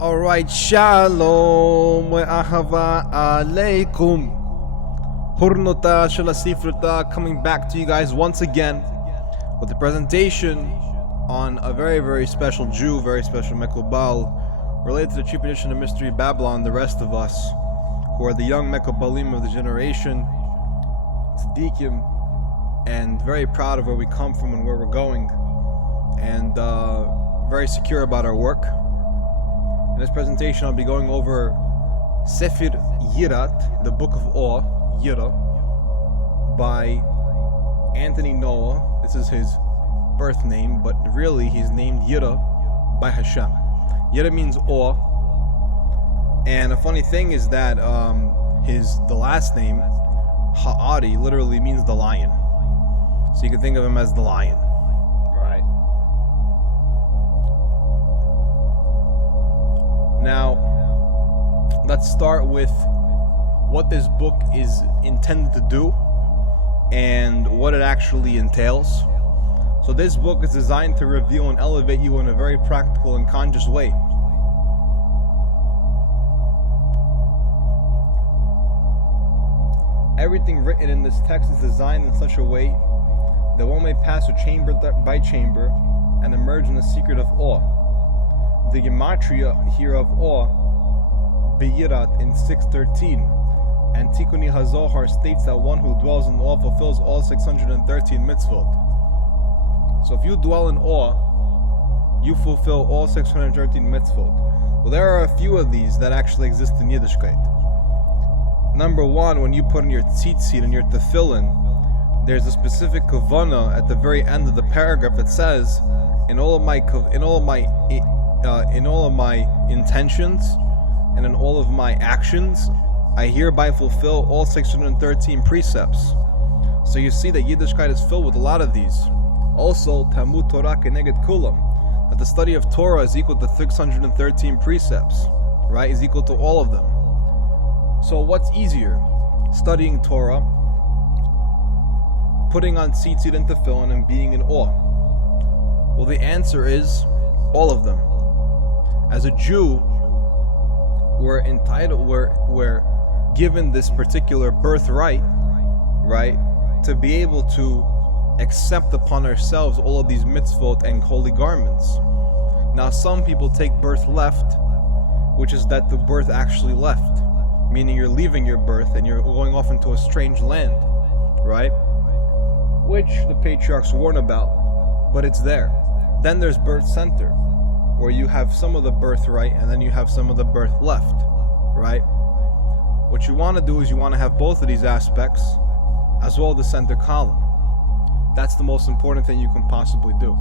Alright, shalom ve'ahava aleikum. Hurnota shalasifrata, coming back to you guys once again with a presentation on a very, very special Jew, very special Mekubal, related to the chief edition of Mystery Babylon, the rest of us, who are the young Mekubalim of the generation, tzaddikim, and very proud of where we come from and where we're going, and very secure about our work. In this presentation, I'll be going over Sefer Yirah, the Book of Awe, Yirah, by Anthony Noah. This is his birth name, but really he's named Yirah by Hashem. Yirah means awe, and a funny thing is that the last name, Ha'ari, literally means the lion. So you can think of him as the lion. Now, let's start with what this book is intended to do and what it actually entails. So this book is designed to reveal and elevate you in a very practical and conscious way. Everything written in this text is designed in such a way that one may pass through chamber by chamber and emerge in the secret of awe. The gematria here of awe, Beyirat, in 613, and Tikuni HaZohar states that one who dwells in awe fulfills all 613 mitzvot. So if you dwell in awe, you fulfill all 613 mitzvot. Well, there are a few of these that actually exist in Yiddishkeit. Number one, when you put in your tzitzit and your tefillin, there's a specific kavanah at the very end of the paragraph that says, in all of my intentions and in all of my actions, I hereby fulfill all 613 precepts. So you see that Yiddishkeit is filled with a lot of these. Also, Talmud Torah keneged kulam, that the study of Torah is equal to 613 precepts, right? Is equal to all of them. So what's easier? Studying Torah, putting on tzitzit and tefillin, and being in awe? Well, the answer is all of them. As a Jew, we're given this particular birthright, right, to be able to accept upon ourselves all of these mitzvot and holy garments. Now, some people take birth left, which is that the birth actually left, meaning you're leaving your birth and you're going off into a strange land, right, which the patriarchs warn about, but it's there. Then there's birth center, where you have some of the birthright and then you have some of the birth left, right? What you want to do is you want to have both of these aspects as well as the center column. That's the most important thing you can possibly do.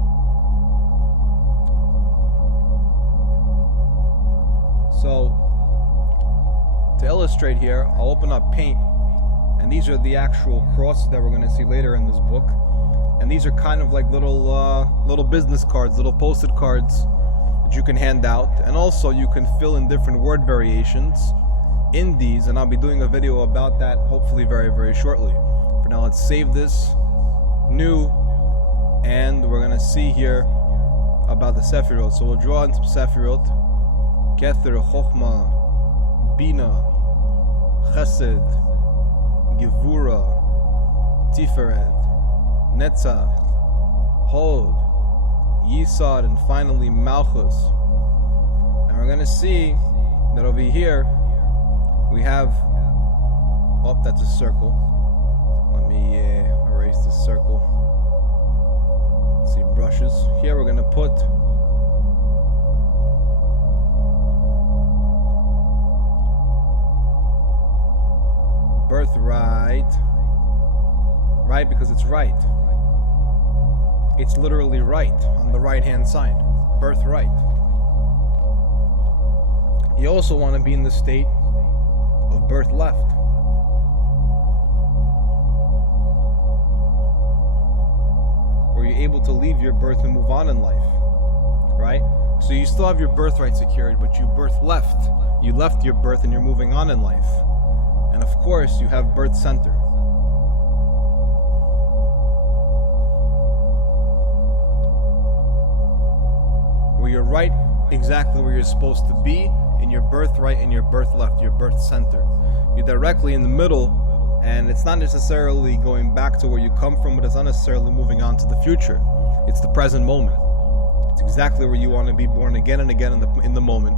So, to illustrate here, I'll open up paint, and these are the actual crosses that we're going to see later in this book. And these are kind of like little business cards, little posted cards that you can hand out, and also you can fill in different word variations in these, and I'll be doing a video about that hopefully very, very shortly. For now, let's save this new, and we're gonna see here about the Sefirot. So we'll draw in some Sefirot: Kether, Chochma, Bina, Chesed, Gevura, Tiferet, Netzach, Hod, Yisad, and finally Malchus. And we're going to see that over here we have, oh, that's a circle. Let me erase this circle. Let's see, brushes. Here we're going to put birthright, right, because it's right. It's literally right on the right hand side, birthright. You also want to be in the state of birth left, where you're able to leave your birth and move on in life, right? So you still have your birthright secured, but you birth left. You left your birth and you're moving on in life. And of course, you have birth center. Where you're right exactly where you're supposed to be, in your birth right and your birth left, your birth center. You're directly in the middle, and it's not necessarily going back to where you come from, but it's not necessarily moving on to the future. It's the present moment. It's exactly where you want to be, born again and again in the moment.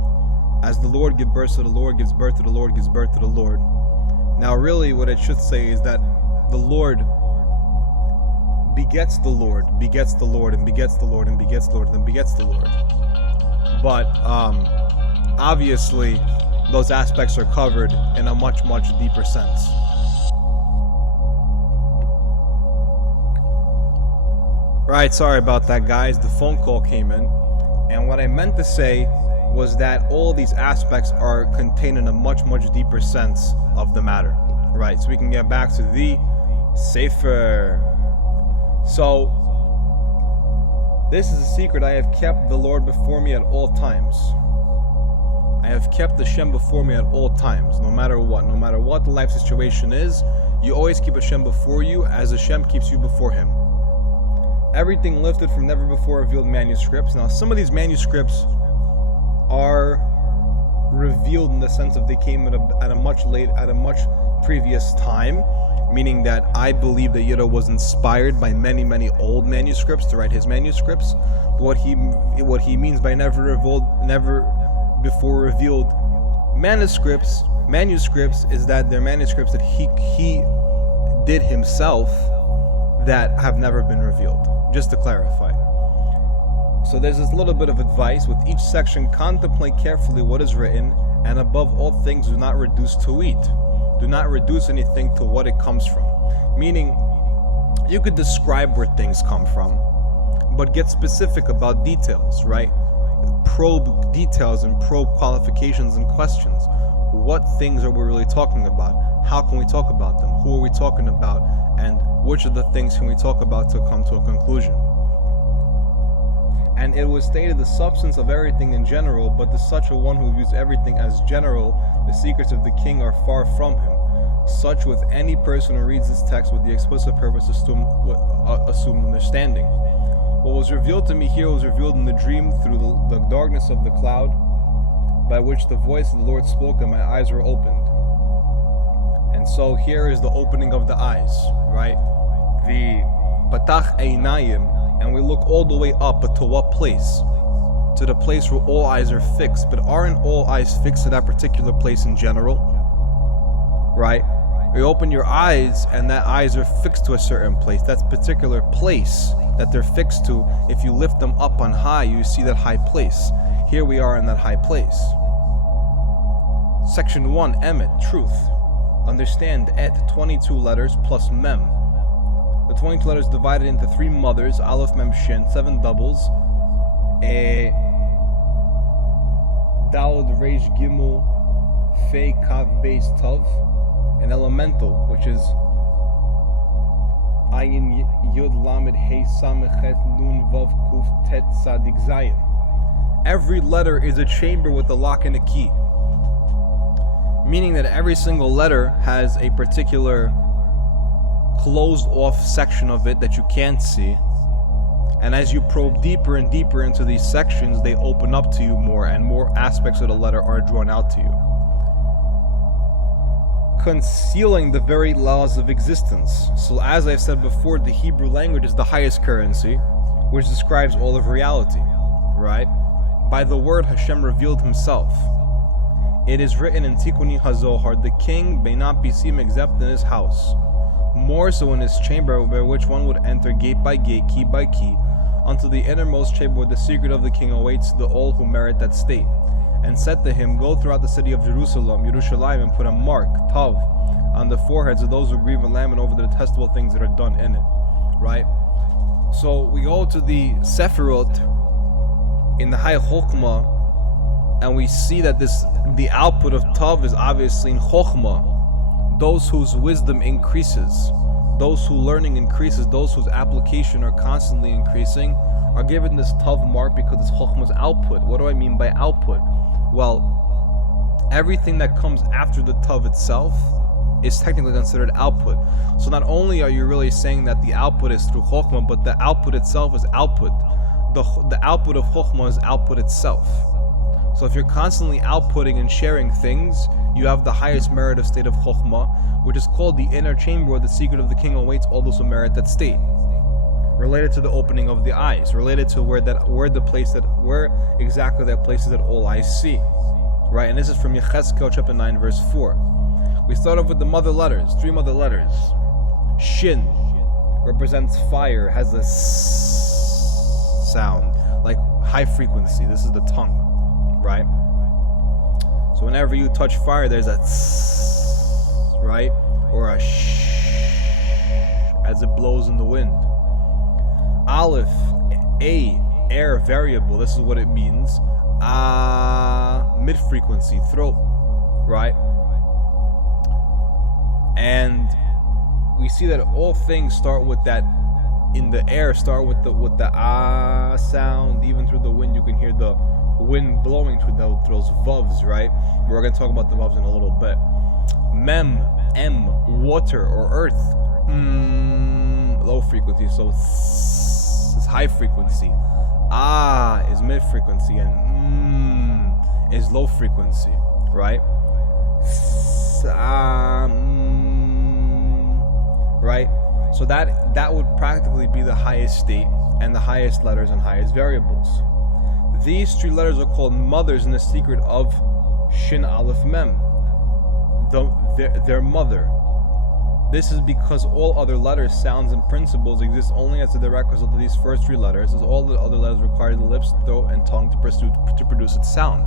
As the Lord gives birth to the Lord, gives birth to the Lord, gives birth to the Lord. Now really what it should say is that the Lord begets the Lord, begets the Lord, and begets the Lord, and begets the Lord, and begets the Lord. But obviously those aspects are covered in a much, much deeper sense. Right, sorry about that, guys. The phone call came in, and what I meant to say was that all these aspects are contained in a much, much deeper sense of the matter. Right, so we can get back to the Sefer. So, this is a secret. I have kept the Lord before me at all times. I have kept Hashem before me at all times, no matter what. No matter what the life situation is, you always keep Hashem before you as Hashem keeps you before Him. Everything lifted from never before revealed manuscripts. Now, some of these manuscripts are revealed in the sense of they came at a much previous time, meaning that I believe that Yireh was inspired by many old manuscripts to write his manuscripts. What he means by never before revealed manuscripts is that they're manuscripts that he did himself that have never been revealed. Just to clarify. So there's this little bit of advice with each section. Contemplate carefully what is written, and above all things do not reduce to it. Do not reduce anything to what it comes from. Meaning, you could describe where things come from, but get specific about details, right? Probe details and probe qualifications and questions. What things are we really talking about? How can we talk about them? Who are we talking about? And which of the things can we talk about to come to a conclusion? And it was stated the substance of everything in general, but to such a one who views everything as general, the secrets of the king are far from him. Such with any person who reads this text with the explicit purpose assume understanding. What was revealed to me here was revealed in the dream through the darkness of the cloud, by which the voice of the Lord spoke and my eyes were opened. And so here is the opening of the eyes, right? The Patach Einayim, and we look all the way up, but to what place? To the place where all eyes are fixed. But aren't all eyes fixed to that particular place in general? Right? You open your eyes, and that eyes are fixed to a certain place. That particular place that they're fixed to, if you lift them up on high, you see that high place. Here we are in that high place. Section 1, Emet, truth. Understand, Et, 22 letters plus Mem. The 22 letters divided into 3 mothers, Aleph, Mem, Shin, 7 doubles, Daled, Reish, Gimel, Fei, Kav, Beis, Tav, an elemental, which is Ayin, Yud, Lamed, Hey, Samech, Het, Nun, Vav, Kuf, Tet, Sadik, Zayin. Every letter is a chamber with a lock and a key. Meaning that every single letter has a particular closed off section of it that you can't see, and as you probe deeper and deeper into these sections, they open up to you more, and more aspects of the letter are drawn out to you, concealing the very laws of existence. So as I've said before, the Hebrew language is the highest currency, which describes all of reality, right? By the word Hashem revealed himself. It is written in Tikkuni HaZohar, the king may not be seen except in his house, more so in his chamber, by which one would enter gate by gate, key by key, unto the innermost chamber where the secret of the king awaits the all who merit that state. And said to him, go throughout the city of Jerusalem, Yerushalayim, and put a mark, Tav, on the foreheads of those who grieve and lament over the detestable things that are done in it. Right? So we go to the Sephirot in the High Chokhmah, and we see that the output of Tav is obviously in Chokhmah. Those whose wisdom increases, those whose learning increases, those whose application are constantly increasing, are given this Tav mark because it's Chokhmah's output. What do I mean by output? Well, everything that comes after the Tav itself is technically considered output. So not only are you really saying that the output is through Chokhmah, but the output itself is output. The output of Chokhmah is output itself. So if you're constantly outputting and sharing things, you have the highest merit of state of Chokhmah, which is called the inner chamber, or the secret of the king awaits all those who merit that state. Related to the opening of the eyes, related to where exactly that place is that all eyes see. Right, and this is from Yechezkel chapter 9 verse 4. We start off with the mother letters, 3 mother letters. Shin represents fire, has a s sound, like high frequency. This is the tongue. Right? So whenever you touch fire, there's a tss, right? Or a shh as it blows in the wind. Aleph, A, air variable. This is what it means. Mid-frequency, throat, right? And we see that all things start with that, in the air, start with the sound. Even through the wind, you can hear the wind blowing through those vavs, right? We're going to talk about the vavs in a little bit. Mem, M, water or earth, low frequency, so is high frequency. Is mid frequency, and is low frequency, right? Right? So that would practically be the highest state and the highest letters and highest variables. These 3 letters are called mothers in the secret of Shin Aleph Mem, their mother. This is because all other letters, sounds, and principles exist only as a direct result of these first 3 letters, as all the other letters require the lips, throat, and tongue to produce its sound.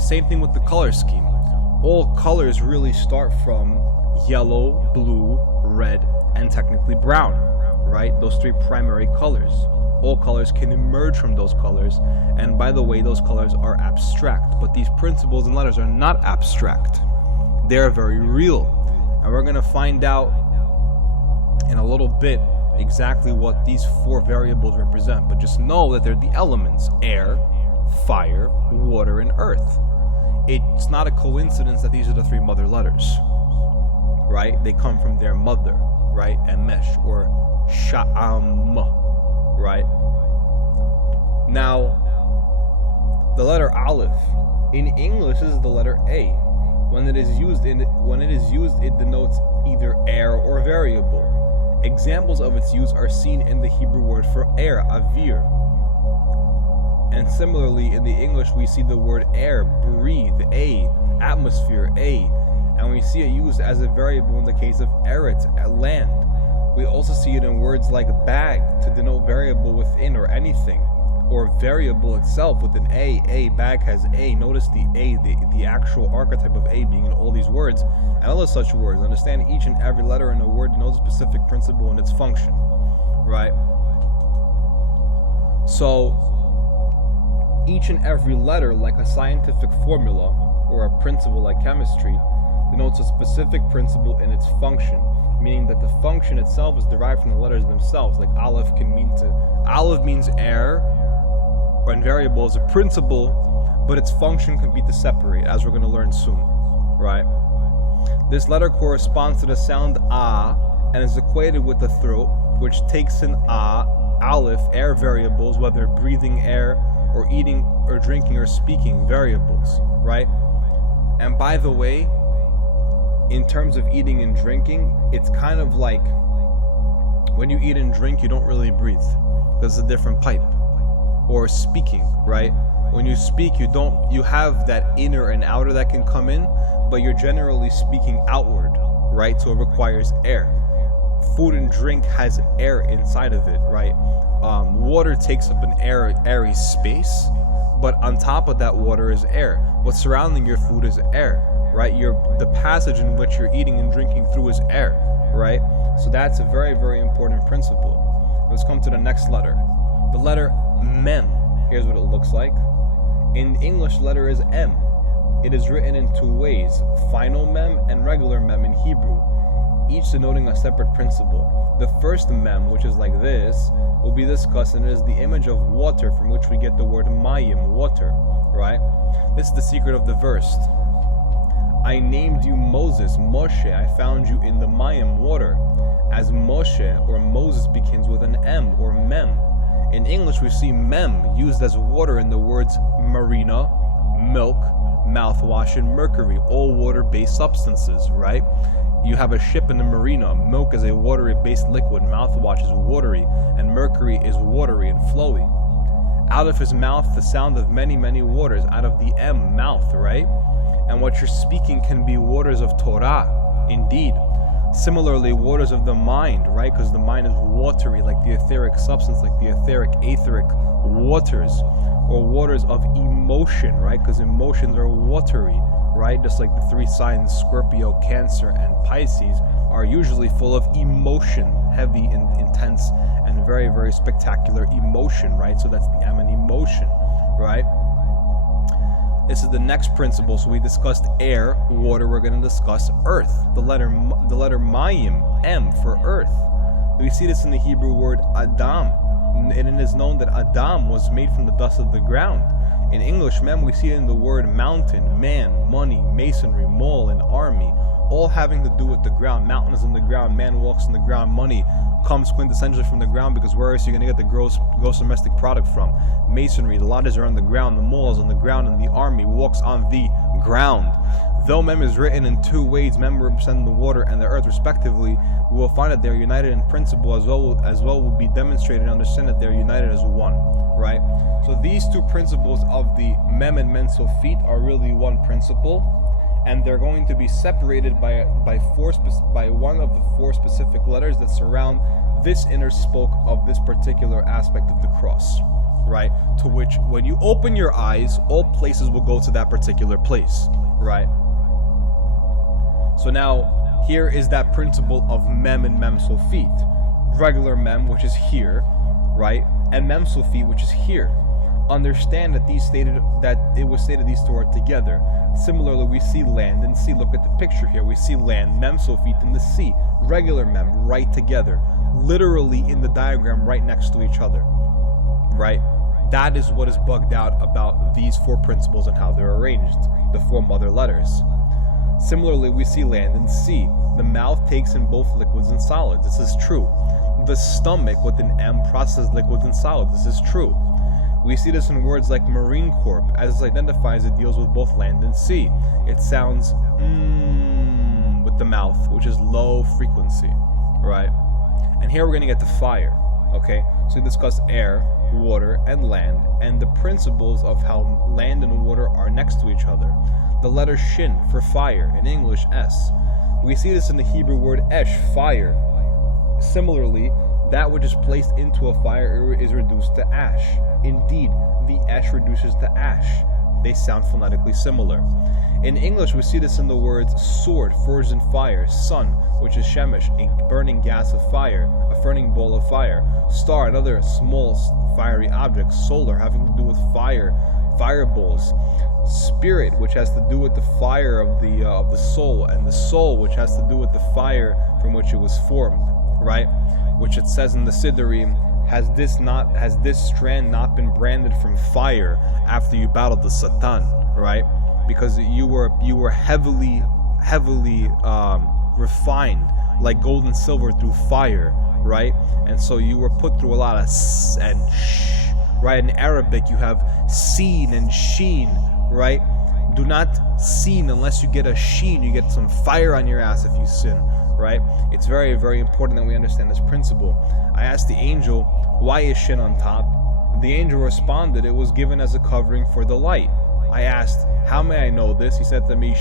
Same thing with the color scheme. All colors really start from yellow, blue, red, and technically brown, right? Those 3 primary colors. All colors can emerge from those colors, and by the way, those colors are abstract, but these principles and letters are not abstract. They are very real, and we're going to find out in a little bit exactly what these 4 variables represent, but just know that they're the elements: air, fire, water, and earth. It's not a coincidence that these are the 3 mother letters, right? They come from their mother, right? Emesh, or Sha'am, right? Now, the letter Aleph in English is the letter A. When it is used, it denotes either air or variable. Examples of its use are seen in the Hebrew word for air, avir. And similarly, in the English, we see the word air, breathe, A, atmosphere, A, and we see it used as a variable in the case of eretz, land. We also see it in words like bag to denote variable within or anything, or variable itself with an A, bag has A. Notice the A, the actual archetype of A being in all these words, and other such words. Understand each and every letter in a word denotes a specific principle and its function, right? So, each and every letter, like a scientific formula or a principle like chemistry, denotes a specific principle in its function, meaning that the function itself is derived from the letters themselves. Like Aleph means air, or variable is a principle, but its function can be to separate, as we're going to learn soon, right? This letter corresponds to the sound A and is equated with the throat, which takes in A, Aleph, air variables, whether breathing air or eating or drinking or speaking variables, right? And by the way, in terms of eating and drinking, it's kind of like when you eat and drink, you don't really breathe because it's a different pipe. Or speaking, right? When you speak, you have that inner and outer that can come in, but you're generally speaking outward, right? So it requires air. Food and drink has air inside of it, right? Water takes up an airy space, but on top of that water is air. What's surrounding your food is air, right? The passage in which you're eating and drinking through is air, right? So that's a very, very important principle. Let's come to the next letter. The letter Mem. Here's what it looks like. In English, the letter is M. It is written in 2 ways, final Mem and regular Mem in Hebrew, each denoting a separate principle. The first Mem, which is like this, will be discussed, and it is the image of water from which we get the word mayim, water, right? This is the secret of the verse. I named you Moses, Moshe, I found you in the mayim, water, as Moshe or Moses begins with an M or Mem. In English, we see Mem used as water in the words marina, milk, mouthwash, and mercury, all water-based substances, right? You have a ship in the marina. Milk is a watery-based liquid, mouthwash is watery, and mercury is watery and flowy. Out of his mouth the sound of many, many waters. Out of the M, mouth, right? And what you're speaking can be waters of Torah, indeed. Similarly, waters of the mind, right? Because the mind is watery, like the etheric substance, like the etheric waters, or waters of emotion, right? Because emotions are watery, right? Just like the three signs, Scorpio, Cancer, and Pisces, are usually full of emotion, heavy and intense, and very, very spectacular emotion, right? So that's the M in emotion, right? This is the next principle. So we discussed air, water. We're going to discuss earth. The letter Mayim, M, for earth. We see this in the Hebrew word Adam, and it is known that Adam was made from the dust of the ground. In English, we see it in the word mountain, man, money, masonry, mall, and army, all having to do with the ground. Mountain is in the ground, man walks in the ground, money comes quintessentially from the ground, because where else are you going to get the gross domestic product from? Masonry, the ladders are on the ground, the mall is on the ground, and the army walks on the ground. Though Mem is written in two ways, Mem representing the water and the earth respectively, we will find that they are united in principle, as well will be demonstrated and understand that they are united as one, right? So these two principles of the Mem and Men Sofit are really one principle, and they're going to be separated by one of the four specific letters that surround this inner spoke of this particular aspect of the cross, right? To which, when you open your eyes, all places will go to that particular place, right? So now, here is that principle of Mem and Mem Sofit. Regular Mem, which is here, right? And Mem Sofit, which is here. Understand that it was stated these two are together. Similarly, we see land and sea. Look at the picture here. We see land, Mem Sofit, in the sea. Regular Mem, right together. Literally in the diagram, right next to each other. Right? That is what is bugged out about these four principles and how they're arranged. The four mother letters. Similarly, we see land and sea. The mouth takes in both liquids and solids. This is true. The stomach with an M processes liquids and solids. This is true. We see this in words like Marine Corp. As it identifies, it deals with both land and sea. It sounds with the mouth, which is low frequency, right? And here we're going to get to fire, okay? So we discuss air, water, and land, and the principles of how land and water are next to each other. The letter Shin for fire, in English S. We see this in the Hebrew word Esh, fire. Similarly, that which is placed into a fire is reduced to ash. Indeed, the ash reduces to ash. They sound phonetically similar. In English, we see this in the words sword, forged in fire, sun, which is shemesh, a burning gas of fire, a burning ball of fire, star, another small fiery object, solar, having to do with fire, fireballs, spirit, which has to do with the fire of the soul, and the soul, which has to do with the fire from which it was formed, right? Which it says in the Siddurim, has this strand not been branded from fire after you battled the Satan, right? Because you were heavily refined like gold and silver through fire, right? And so you were put through a lot of s and sh, right? In Arabic, you have seen and sheen, right? Do not sin unless you get a sheen. You get some fire on your ass if you sin, right? It's very, very important that we understand this principle. I asked the angel, why is shin on top? The angel responded, it was given as a covering for the light. I asked, how may I know this? He said to me,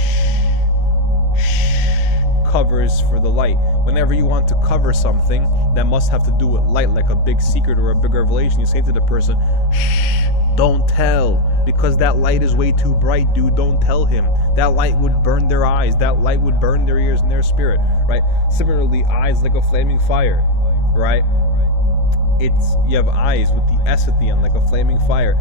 covers for the light. Whenever you want to cover something that must have to do with light, like a big secret or a big revelation, you say to the person, shh, don't tell, because that light is way too bright, dude. Don't tell him. That light would burn their eyes. That light would burn their ears and their spirit, right? Similarly, eyes like a flaming fire, right? You have eyes with the S at the end, like a flaming fire.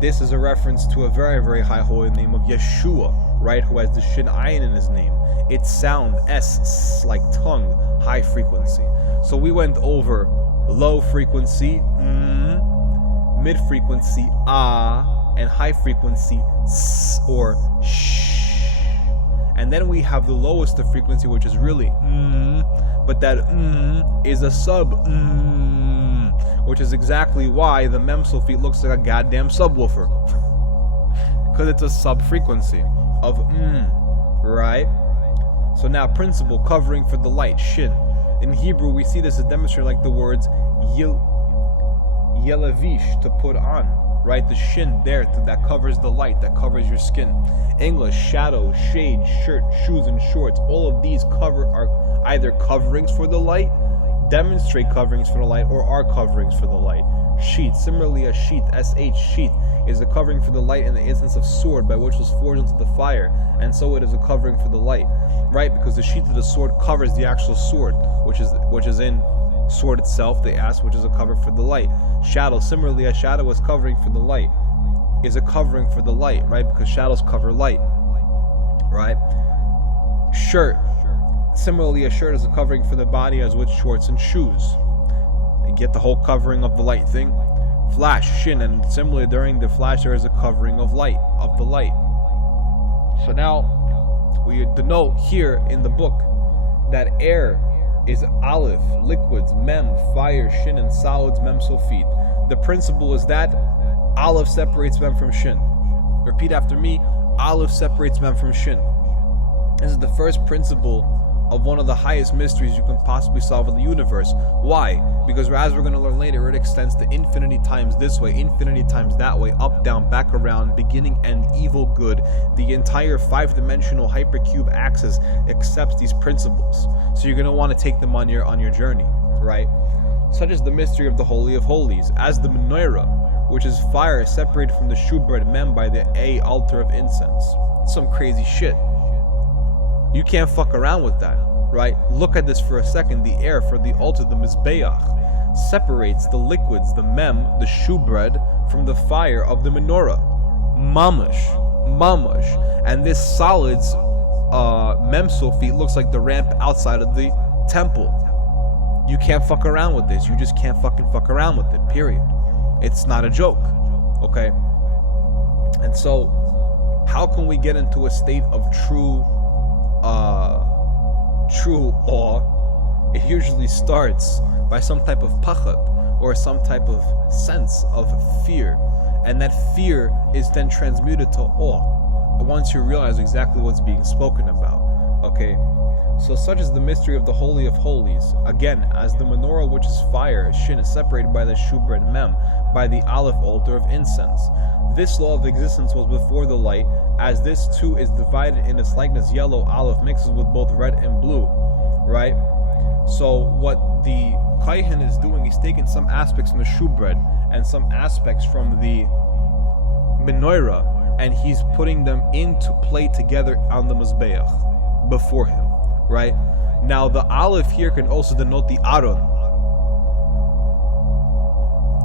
This is a reference to a very, very high holy name of Yeshua, right? Who has the Shin Ayin in his name. Its sound, S, like tongue, high frequency. So we went over low frequency, mid frequency, and high frequency, s or sh. And then we have the lowest of frequency, which is really but that is a sub which is exactly why the Mem Sofit looks like a goddamn subwoofer. because it's a sub-frequency of right? So now principle, covering for the light, shin. In Hebrew, we see this as demonstrated like the words yelavish, to put on, right? The shin there that covers the light, that covers your skin. English, shadow, shade, shirt, shoes, and shorts. All of these are either coverings for the light, demonstrate coverings for the light, or are coverings for the light. Sheath, similarly a sheath, sheath, is a covering for the light in the instance of sword, by which was forged into the fire, and so it is a covering for the light, right? Because the sheath of the sword covers the actual sword, which is in sword itself, the ass, which is a cover for the light. Shadow, similarly a shadow is covering for the light, is a covering for the light, right? Because shadows cover light, right? Shirt, similarly a shirt is a covering for the body, as with shorts and shoes. You get the whole covering of the light thing. Flash, shin, and similarly during the flash there is a covering of light, of the light. So now we denote here in the book that air is aleph, liquids, mem, fire, shin, and solids, mem, sofit. The principle is that aleph separates mem from shin. Repeat after me, aleph separates mem from shin. This is the first principle of one of the highest mysteries you can possibly solve in the universe. Why? Because as we're going to learn later, it extends to infinity times this way, infinity times that way, up, down, back, around, beginning, end, evil, good. The entire 5-dimensional hypercube axis accepts these principles. So you're going to want to take them on your journey, right? Such is the mystery of the Holy of Holies, as the menorah, which is fire separated from the shubred mem by the altar of incense. Some crazy shit. You can't fuck around with that, right? Look at this for a second. The air for the altar, the mizbeach, separates the liquids, the mem, the shubred, from the fire of the menorah. Mamash. And this solids, mem sofi, looks like the ramp outside of the temple. You can't fuck around with this. You just can't fuck around with it, period. It's not a joke, okay? And so, how can we get into a state of true awe? It usually starts by some type of pachad, or some type of sense of fear, and that fear is then transmuted to awe once you realize exactly what's being spoken about. Okay, so such is the mystery of the Holy of Holies. Again, as the menorah, which is fire, shin, is separated by the shubred mem, by the aleph altar of incense. This law of existence was before the light, as this too is divided in its likeness. Yellow aleph mixes with both red and blue, right? So what the Kaihan is doing, he's taking some aspects from the shubred and some aspects from the menorah, and he's putting them into play together on the mizbeach before him, right? Now the aleph here can also denote the aron.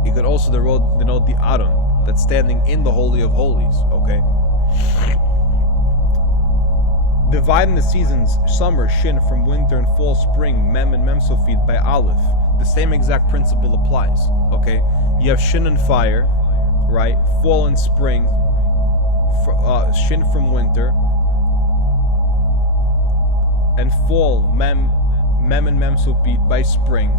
It could also denote the aron that's standing in the Holy of Holies, okay? Dividing the seasons, summer, shin, from winter and fall, spring, mem and mem sofit by aleph. The same exact principle applies, okay? You have shin and fire, right? Fall and spring, shin from winter, and fall, mem and mem sofit by spring.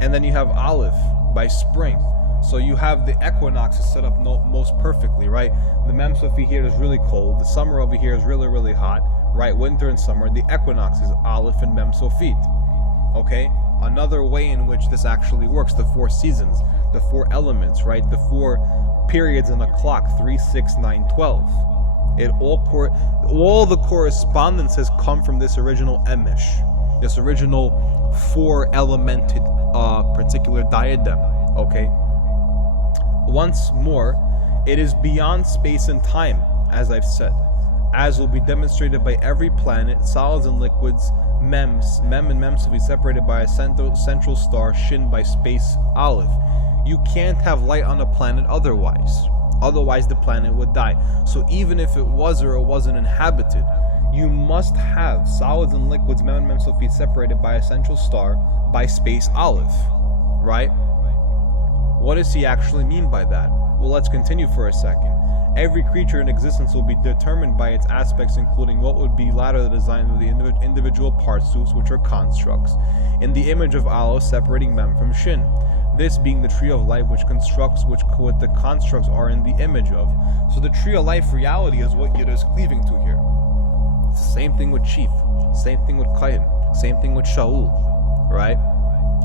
And then you have aleph by spring. So you have the equinoxes set up most perfectly, right? The mem sofi here is really cold. The summer over here is really, really hot, right? Winter and summer. The equinox is aleph and mem sofit. Okay? Another way in which this actually works, the 4 seasons, the 4 elements, right? The 4 periods in a clock, 3, 6, 9, 12. It all the correspondence has come from this original emish, this original 4-elemented particular diadem, okay? Once more, it is beyond space and time, as I've said, as will be demonstrated by every planet, solids and liquids, mem and mems will be separated by a central star, shin by space, aleph. You can't have light on a planet otherwise the planet would die. So even if it was or it wasn't inhabited, you must have solids and liquids, mem and mem sofit, separated by a central star, by space, aleph, right? What does he actually mean by that? Well, let's continue for a second. Every creature in existence will be determined by its aspects, including what would be latter the design of the individual parts to which are constructs, in the image of aleph separating mem from shin. This being the tree of life, which what the constructs are in the image of. So the tree of life reality is what Yirah is cleaving to here. It's the same thing with Chief, same thing with Kayin, same thing with Shaul, right?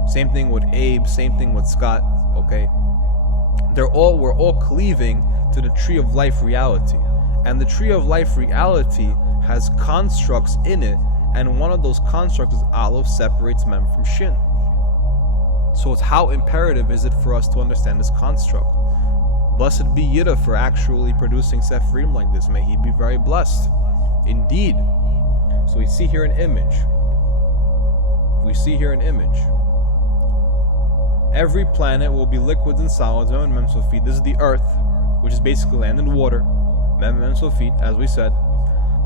Same thing with Abe, same thing with Scott, okay? We're all cleaving to the tree of life reality. And the tree of life reality has constructs in it, and one of those constructs is Aleph separates Mem from Shin. So it's how imperative is it for us to understand this construct. Blessed be Yirah for actually producing Sephirim like this. May he be very blessed. Indeed. So we see here an image. Every planet will be liquids and solids, Mem and Mem Sofit. This is the earth, which is basically land and water. Mem and Mem Sofit, as we said.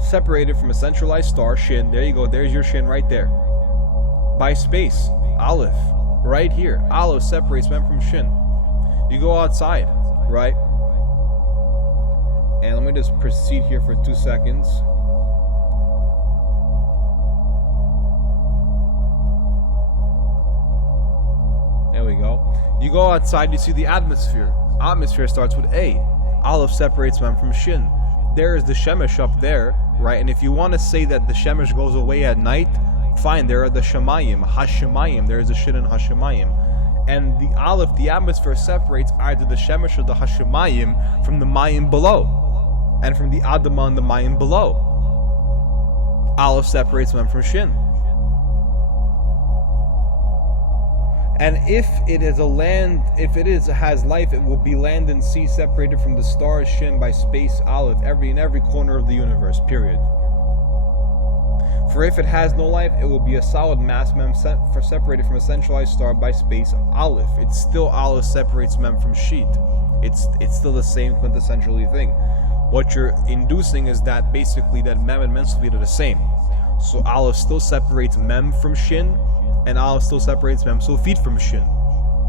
Separated from a centralized star, Shin. There you go, there's your Shin right there. By space, Aleph. Right here, Aleph separates Mem from Shin. You go outside, right? And let me just proceed here for 2 seconds. There we go. You go outside, you see the atmosphere. Atmosphere starts with A. Aleph separates Mem from Shin. There is the Shemesh up there, right? And if you want to say that the Shemesh goes away at night, fine, there are the Shemayim, Hashemayim, there is a Shin and Hashemayim. And the Aleph, the atmosphere, separates either the Shemesh or the Hashemayim from the Mayim below, and from the Adamah and the Mayim below. Aleph separates Mem from Shin. And if it is has life, it will be land and sea separated from the stars, Shin, by space, Aleph, in every corner of the universe, period. For if it has no life, it will be a solid mass, Mem, separated from a centralized star by space, Aleph. It's still Aleph separates Mem from Sheet. It's still the same quintessentially thing. What you're inducing is that basically that Mem and Mem Sofit are the same. So Aleph still separates Mem from Shin, and Aleph still separates Mem Sofit from Shin.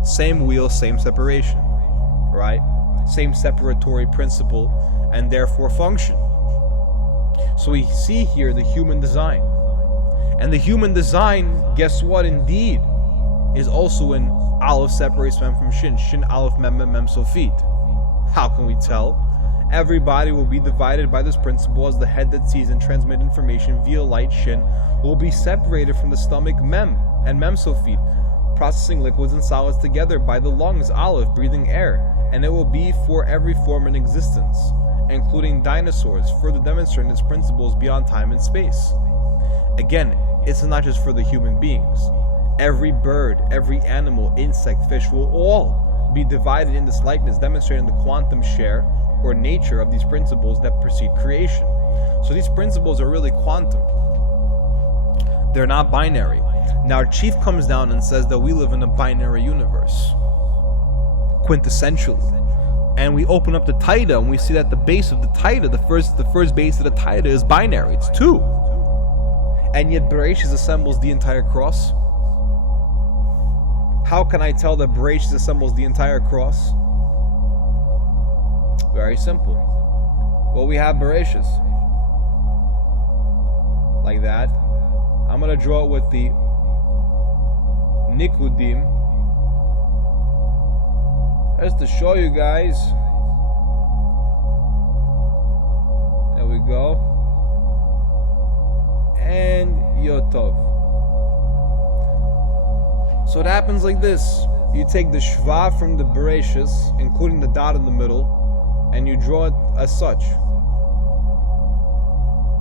Same wheel, same separation, right? Same separatory principle, and therefore function. So we see here the human design. And the human design, guess what, indeed, is also in Aleph separates Mem from Shin. Shin, Aleph, Mem, Mem, Sofit. How can we tell? Everybody will be divided by this principle as the head that sees and transmits information via light, Shin, will be separated from the stomach, Mem, and Mem Sofit, processing liquids and solids together by the lungs, Aleph, breathing air, and it will be for every form in existence, including dinosaurs, further demonstrating its principles beyond time and space. Again, it's not just for the human beings. Every bird, every animal, insect, fish will all be divided in this likeness, demonstrating the quantum share or nature of these principles that precede creation. So these principles are really quantum. They're not binary. Now, Chief comes down and says that we live in a binary universe, quintessentially. And we open up the Taita and we see that the base of the Taita, the first base of the Taita is binary. It's 2. And yet Bereshis assembles the entire cross. How can I tell that Bereshis assembles the entire cross? Very simple. Well, we have Bereshis. Like that. I'm going to draw it with the Nikudim. Just to show you guys. There we go. And Yotov. So it happens like this. You take the Shva from the Bereshis, including the dot in the middle, and you draw it as such.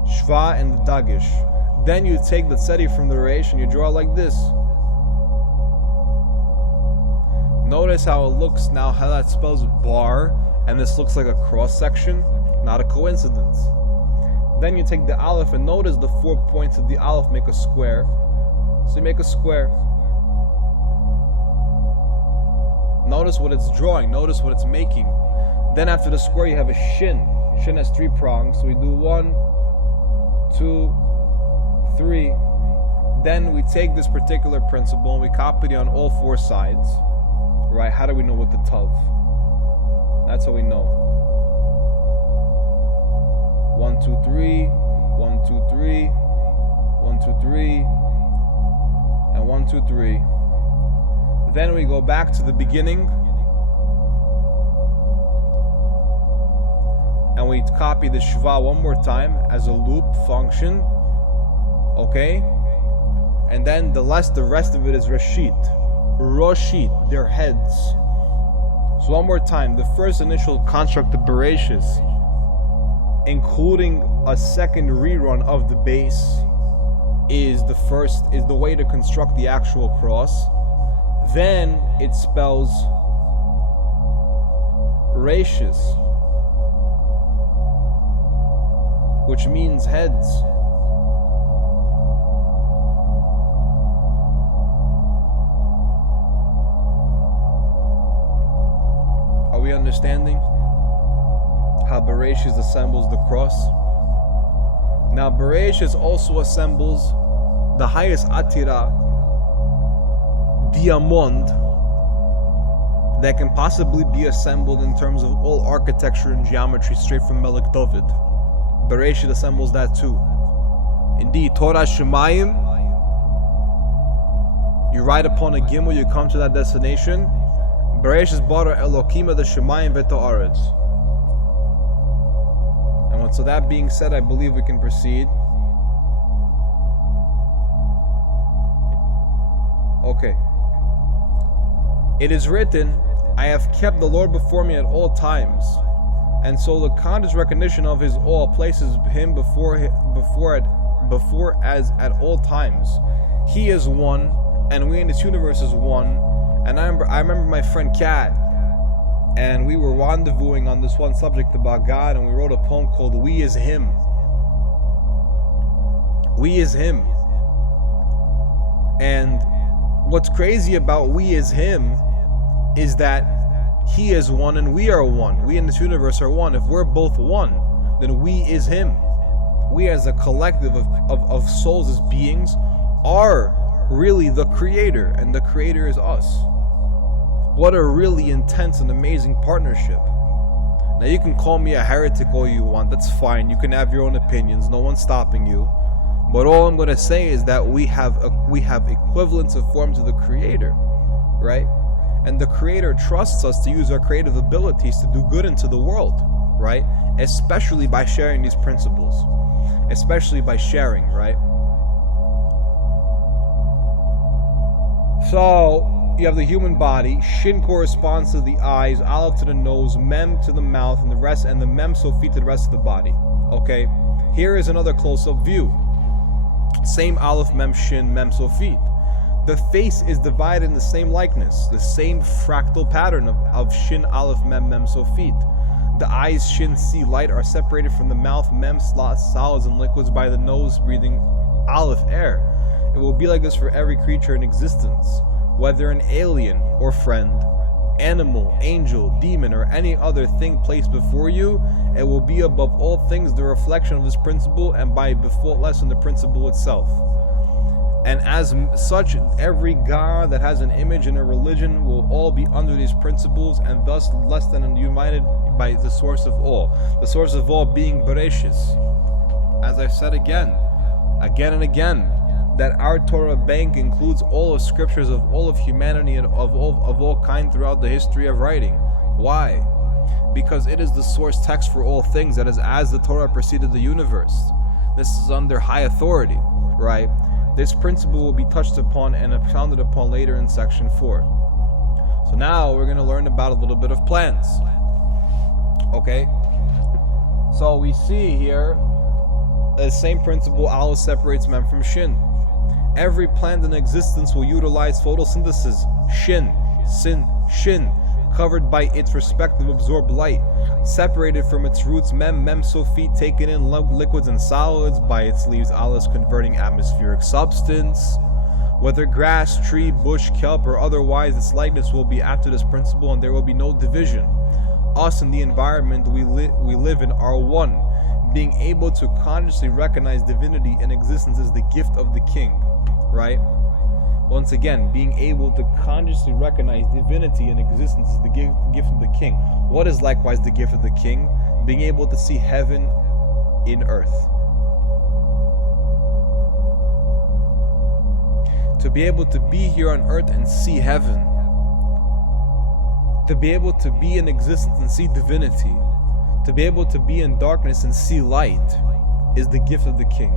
Shva and the Dagish. Then you take the Tzedi from the Reish and you draw it like this. Notice how it looks now, how that spells bar, and this looks like a cross section. Not a coincidence. Then you take the Aleph and notice the 4 points of the Aleph make a square. So you make a square. Notice what it's drawing, notice what it's making. Then after the square you have a Shin. Shin has 3 prongs, so we do 1, 2, 3. Then we take this particular principle and we copy it on all 4 sides. Right? How do we know what the Tav? That's how we know. 1, 2, 3, 1, 2, 3, 1, 2, 3, and 1, 2, 3. Then we go back to the beginning, and we copy the Shva one more time as a loop function, okay? And then the rest of it is Rashit, their heads. So one more time, the first initial construct of Bereshis, including a second rerun of the base, is the way to construct the actual cross. Then it spells Rashis, which means heads. Are we understanding how Bereshis assembles the cross? Now Bereshis also assembles the highest Atira diamond that can possibly be assembled in terms of all architecture and geometry straight from Melech David. Bereshit assembles that too. Indeed, Torah Shemayim, you ride upon a gimel, you come to that destination. Bereshis bara Elokim the Shemayim v'to Aretz. And so that being said, I believe we can proceed. Okay. It is written, I have kept the Lord before me at all times. And so the conscious recognition of his all places him before as at all times. He is one, and we in this universe is one. And I remember my friend Kat, and we were rendezvousing on this one subject about God, and we wrote a poem called We Is Him. We Is Him. And what's crazy about We Is Him is that he is one and we are one. We in this universe are one. If we're both one, then we is him. We as a collective of souls, as beings, are really the creator, and the creator is us. What a really intense and amazing partnership. Now you can call me a heretic all you want, that's fine. You can have your own opinions, no one's stopping you. But all I'm going to say is that we have equivalents of forms of the creator, right? And the creator trusts us to use our creative abilities to do good into the world, right? Especially by sharing these principles. Especially by sharing, right? So you have the human body. Shin corresponds to the eyes, Aleph to the nose, Mem to the mouth, and the Mem Sophie to the rest of the body. Okay? Here is another close-up view. Same Aleph, Mem, Shin, Mem, Sophie. The face is divided in the same likeness, the same fractal pattern of Shin, Aleph, Mem, Mem, Sophie. The eyes, Shin, See, light, are separated from the mouth, Mem, solids and liquids, by the nose, breathing, Aleph, air. It will be like this for every creature in existence, whether an alien or friend, animal, angel, demon, or any other thing placed before you. It will be above all things the reflection of this principle, and by default less than the principle itself. And as such, every god that has an image in a religion will all be under these principles, and thus less than united by the source of all. The source of all being Bereshis. As I've said again and again, that our Torah bank includes all of scriptures of all of humanity and of all kind throughout the history of writing. Why? Because it is the source text for all things, that is, as the Torah preceded the universe. This is under high authority, right? This principle will be touched upon and expounded upon later in section 4. So now we're going to learn about a little bit of plants. Okay? So we see here the same principle, Aleph separates Mem from Shin. Every plant in existence will utilize photosynthesis, Shin, covered by its respective absorbed light, separated from its roots, Mem, Sophie, taken in liquids and solids, by its leaves, Aleph, converting atmospheric substance. Whether grass, tree, bush, kelp, or otherwise, its likeness will be after this principle, and there will be no division. Us and the environment we live in are one. Being able to consciously recognize divinity in existence is the gift of the king, right? Once again, being able to consciously recognize divinity in existence is the gift of the king. What is likewise the gift of the king? Being able to see heaven in earth. To be able to be here on earth and see heaven, To be able to be in existence and see divinity, to be able to be in darkness and see light, is the gift of the king.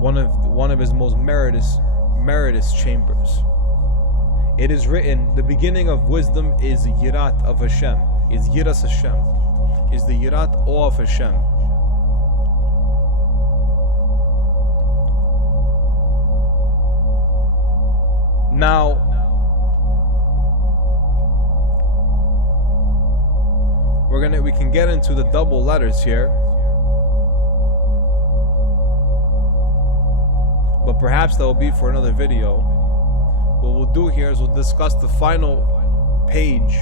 One of his most meritorious chambers. It is written, the beginning of wisdom is yirat of Hashem, is yiras Hashem, is the yirat awe of Hashem. Now, we can get into the double letters here, but perhaps that will be for another video. What we'll do here is we'll discuss the final page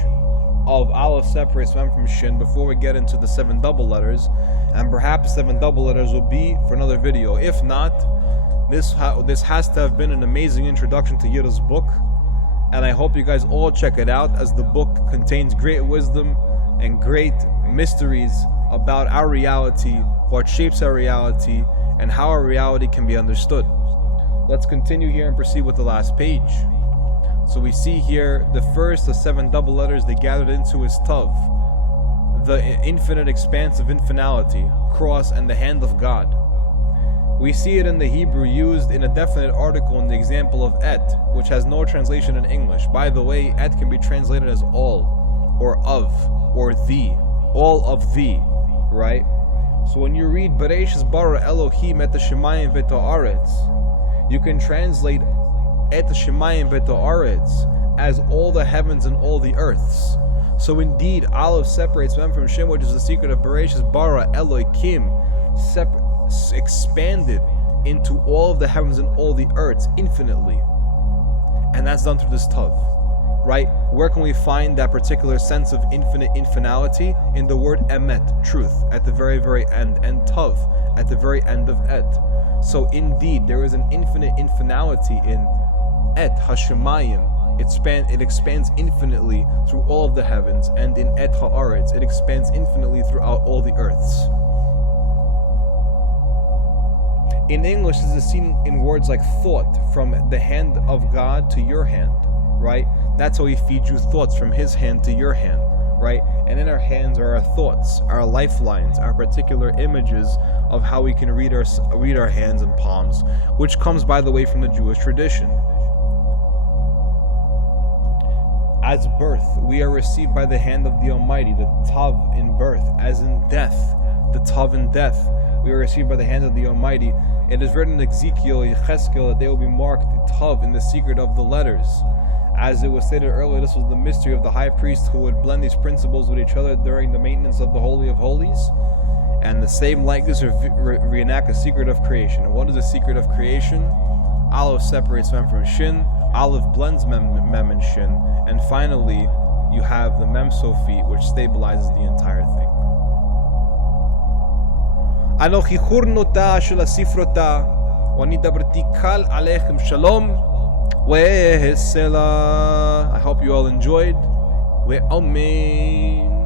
of Aleph separates Mem from Shin before we get into the 7 double letters, and perhaps 7 double letters will be for another video. If not, this has to have been an amazing introduction to Yira's book, and I hope you guys all check it out, as the book contains great wisdom and great mysteries about our reality, what shapes our reality, and how our reality can be understood. Let's continue here and proceed with the last page. So we see here the first of 7 double letters they gathered into is Tav, the infinite expanse of infinality, cross, and the hand of God. We see it in the Hebrew used in a definite article in the example of et, which has no translation in English. By the way, et can be translated as all, or of, or the, all of thee, right? So when you read Bereshis bara Elohim et hashemayim v'et haaretz, you can translate et hashemayim v'et haaretz as all the heavens and all the earths. So indeed, Aleph separates Mem from Shin, which is the secret of Bereshis bara Elohim, expanded into all of the heavens and all the earths infinitely, and that's done through this Tav. Right? Where can we find that particular sense of infinite infinality? In the word emet, truth, at the very, very end, and tav, at the very end of et. So indeed, there is an infinite infinality in et hashemayim. It expands infinitely through all of the heavens, and in et haaretz, it expands infinitely throughout all the earths. In English, this is seen in words like thought, from the hand of God to your hand. Right? That's how he feeds you thoughts, from his hand to your hand, right? And in our hands are our thoughts, our lifelines, our particular images of how we can read our hands and palms, which comes, by the way, from the Jewish tradition. As birth, we are received by the hand of the Almighty, the Tav in birth, as in death, the Tav in death, we are received by the hand of the Almighty. It is written in Ezekiel, Yecheskel, that they will be marked Tav in the secret of the letters. As it was stated earlier, this was the mystery of the high priest who would blend these principles with each other during the maintenance of the Holy of Holies. And the same likeness reenact the secret of creation. And what is the secret of creation? Aleph separates Mem from Shin, Aleph blends Mem and Shin, and finally you have the Mem Sofi, which stabilizes the entire thing. Anochi churnota shel asifrota, wa nidaberti kal alechem shalom. I hope you all enjoyed. Amen.